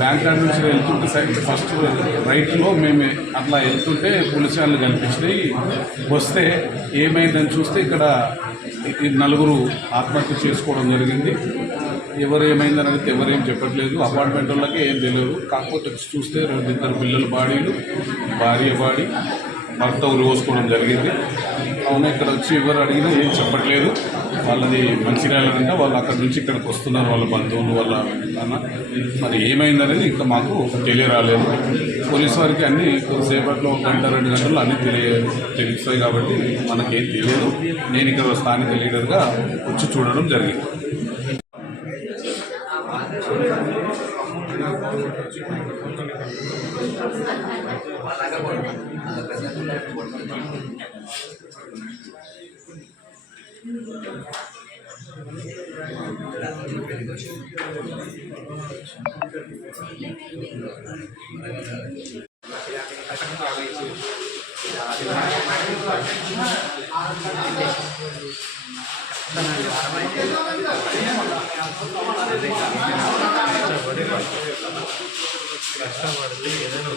Bank కాడ నుంచి వెళ్తుంటే సైడ్ ఫస్ట్ రైట్లో మేము అట్లా వెళ్తుంటే పోలీసు వాళ్ళు కనిపించినాయి. వస్తే ఏమైందని చూస్తే ఇక్కడ నలుగురు ఆత్మహత్య చేసుకోవడం జరిగింది. ఎవరు ఏమైందని అడిగితే ఎవరేం చెప్పట్లేదు. అపార్ట్మెంట్ వాళ్ళకి ఏం తెలియదు. కాకపోతే చూస్తే 2 పిల్లల బాడీలు, భార్య బాడీ, భర్త ఉరిపోసుకోవడం జరిగింది. అవునా, ఇక్కడ వచ్చి ఎవరు అడిగినా ఏం చెప్పట్లేదు. వాళ్ళది మంచిర్యాలంటే వాళ్ళు అక్కడి నుంచి ఇక్కడికి వస్తున్నారు, వాళ్ళ బంధువులు వాళ్ళ నాన్న. మరి ఏమైందనేది ఇంకా మాకు తెలియరాలేదు. పోలీసు వారికి అన్నీ కొద్దిసేపట్లో 1 గంట 2 గంటలు అన్నీ తెలుస్తాయి కాబట్టి మనకేం తెలియదు. నేను ఇక్కడ స్థానిక లీడర్గా వచ్చి చూడడం జరిగింది. కష్టపడితే ఏదైనా